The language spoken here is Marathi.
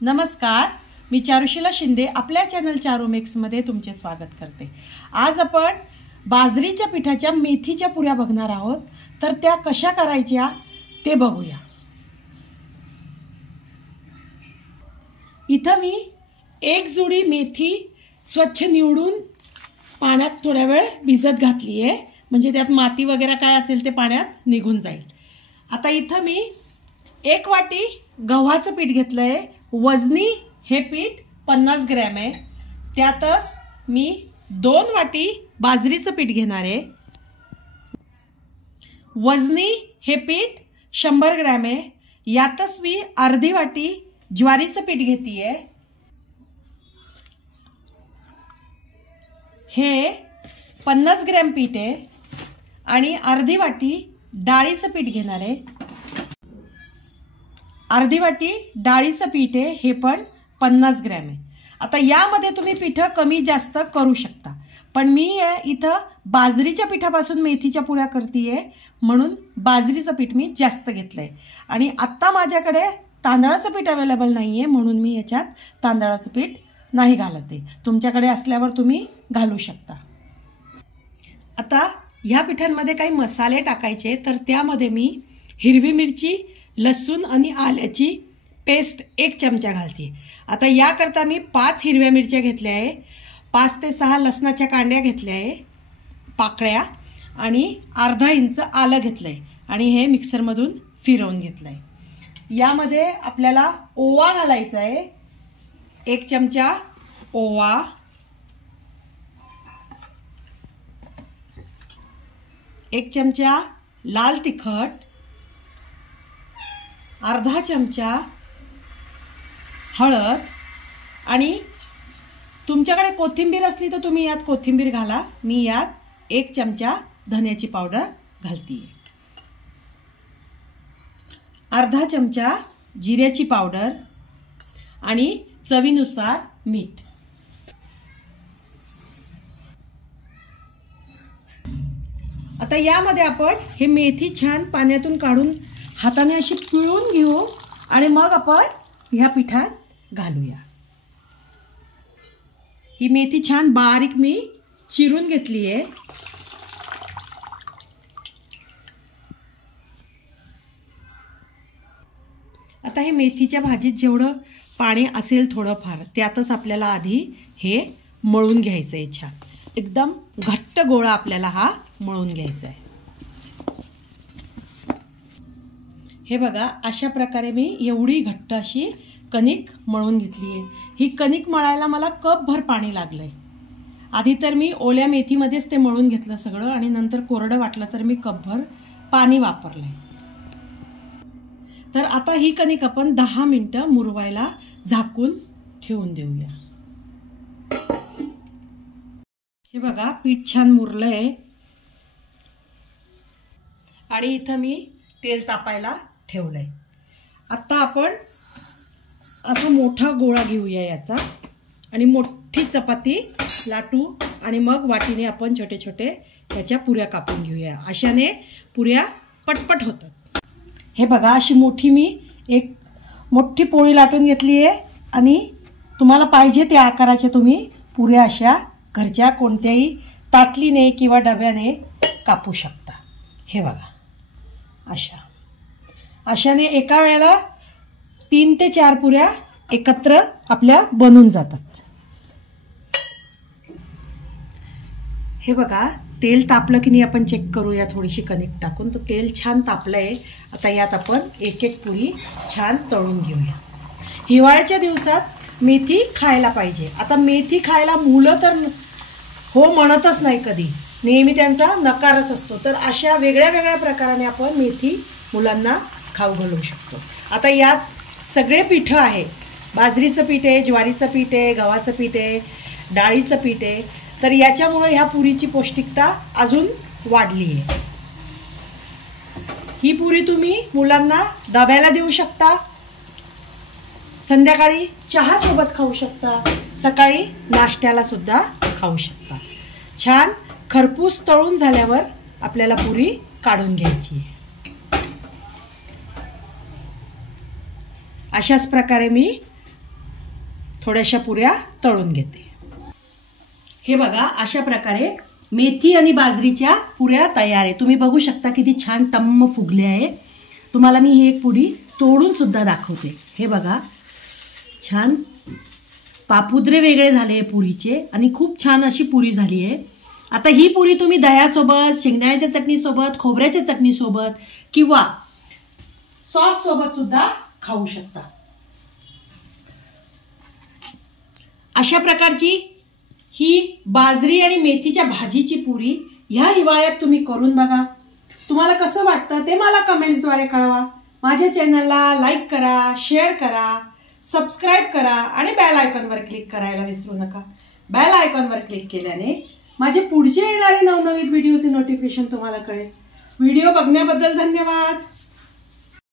नमस्कार, मी चारुशीला शिंदे आपल्या चॅनल चारू मिक्समध्ये तुमचे स्वागत करते। आज आपण बाजरीच्या पिठाच्या मेथीच्या पुऱ्या बघणार आहोत, तर त्या कशा करायच्या ते बघूया। इथं मी एक जुडी मेथी स्वच्छ निवडून पाण्यात थोड्या वेळ भिजत घातली आहे, म्हणजे त्यात माती वगैरे काय असेल ते पाण्यात निघून जाईल। आता इथं मी एक वाटी गव्हाचं पीठ घेतलंय। वजनी हे पीठ 50 ग्रॅम आहे। त्यातच मी 2 वाटी बाजरीचं पीठ घेणार आहे। वजनी हे पीठ 100 ग्रॅम आहे। यातच मी अर्धी वाटी ज्वारीचं पीठ घेतीये। हे 50 ग्रॅम पीठ आहे आणि अर्धी वाटी डाळीचं पीठ घेणार आहे। अर्धी वाटी डाळीचं पीठ आहे, हे पण 50 ग्रॅम आहे। आता यामध्ये तुम्ही पीठ कमी जास्त करू शकता, पण मी इथं बाजरीच्या पिठापासून मेथीच्या पुऱ्या करतेय, म्हणून बाजरीचं पीठ मी जास्त घेतलंय। आणि आत्ता माझ्याकडे तांदळाचं पीठ अवेलेबल नाहीये, म्हणून मी याच्यात तांदळाचं पीठ नाही घालत आहे। तुमच्याकडे असल्यावर तुम्ही घालू शकता। आता ह्या पिठांमध्ये काही मसाले टाकायचे, तर त्यामध्ये मी हिरवी मिरची, लसूण आणि आल्याची पेस्ट 1 चमचा घालते। आता याकरता मी 5 हिरव्या मिरच्या घेतल्या आहे, 5 ते 6 लसणाच्या कांड्या घेतल्या आहे पाकळ्या, आणि अर्धा इंच आलं घेतलंय आणि हे मिक्सरमधून फिरवून घेतलंय। यामध्ये आपल्याला ओवा घालायचा आहे, 1 चमचा ओवा, 1 चमचा लाल तिखट, अर्धा चमचा हळद, आणि तुमच्याकडे कोथिंबीर असली तर तुम्ही यात कोथिंबीर घाला। मी यात 1 चमचा धन्याची पावडर घालतीये, अर्धा चमचा जिऱ्याची पावडर आणि चवीनुसार मीठ। आता यामध्ये आपण हे मेथी छान पाण्यातून काढून हाताने अशी पिळून घेऊ आणि मग आपण ह्या पिठात घालूया। ही मेथी छान बारीक मी चिरून घेतली आहे। आता हे मेथीच्या भाजीत जेवढं पाणी असेल थोडंफार, त्यातच आपल्याला आधी हे मळून घ्यायचं आहे। छान एकदम घट्ट गोळा आपल्याला हा मळून घ्यायचा आहे। हे बघा, अशा प्रकारे मी एवढी घट्ट अशी कणिक मळून घेतली आहे। ही कणिक मळायला मला कपभर पाणी लागलंय। आधी तर मी ओल्या मेथीमध्येच ते मळून घेतलं सगळं, आणि नंतर कोरडं वाटलं तर मी कपभर पाणी वापरलंय। तर आता ही कणिक आपण 10 मिनिटं मुरवायला झाकून ठेवून देऊया। हे बघा, पीठ छान मुरलंय आणि इथं मी तेल तापायला ठेवलंय। आता आपण असा मोठा गोळा घेऊया याचा, आणि मोठी चपाती लाटू, आणि मग वाटीने आपण छोटे छोटे त्याच्या पुऱ्या कापून घेऊया। अशाने पुऱ्या पटपट होतात। हे बघा, अशी मोठी मी एक मोठी पोळी लाटून घेतली आहे, आणि तुम्हाला पाहिजे त्या आकाराचे तुम्ही पुऱ्या अशा घरच्या कोणत्याही ताटलीने किंवा डब्याने कापू शकता। हे बघा, अशाने एका वेळेला 3 ते 4 पुऱ्या एकत्र आपल्या बनून जातात। हे बघा, तेल तापलं की नाही आपण चेक करूया थोडीशी कणिक टाकून। तर तेल छान तापलंय। आता यात आपण एक एक पुरी छान तळून घेऊया। हिवाळ्याच्या दिवसात मेथी खायला पाहिजे। आता मेथी खायला मुलं तर हो म्हणतच नाही, कधी नेहमी त्यांचा नकारच असतो। तर अशा वेगळ्या वेगळ्या प्रकाराने आपण मेथी मुलांना खाऊ घालू शकतो। आता यात सगळे पीठ आहे, बाजरीचं पीठ आहे, ज्वारीचं पीठ आहे, गव्हाचं पीठ आहे, डाळीचं पीठ आहे। तर याच्यामुळे ह्या पुरीची पौष्टिकता अजून वाढली आहे। ही पुरी तुम्ही मुलांना डब्याला देऊ शकता, संध्याकाळी चहा सोबत खाऊ शकता, सकाळी नाश्त्याला सुद्धा खाऊ शकता। छान खरपूस तळून झाल्यावर आपल्याला पुरी काढून घ्यायची आहे। अशाच प्रकारे मी थोड्याशा पुऱ्या तळून घेते। हे बघा, अशा प्रकारे मेथी आणि बाजरीच्या पुऱ्या तयार आहे। तुम्ही बघू शकता किती छान टम्म फुगले आहे। तुम्हाला मी ही एक पुरी तोडून सुद्धा दाखवते। हे बघा, छान पापुद्रे वेगळे झाले पुरीचे आणि खूप छान अशी पुरी झाली आहे। आता ही पुरी तुम्ही दह्यासोबत, शेंगदाण्याच्या चटणीसोबत, खोबऱ्याच्या चटणीसोबत किंवा सॉस सोबत सुद्धा खाऊ शकता। अशा प्रकारची ही बाजरी आणि मेथीच्या भाजीची पुरी ह्या हिवाळ्यात तुम्ही करून बघा। तुम्हाला कसं वाटतं ते मला कमेंट्सद्वारे कळवा। माझ्या चॅनलला लाईक करा, शेअर करा, सबस्क्राईब करा आणि बेल आयकॉनवर क्लिक करायला विसरू नका। बेल आयकॉनवर क्लिक केल्याने माझे पुढचे येणारे नवनवीन व्हिडिओचे नोटिफिकेशन तुम्हाला कळेल। व्हिडिओ बघण्याबद्दल धन्यवाद।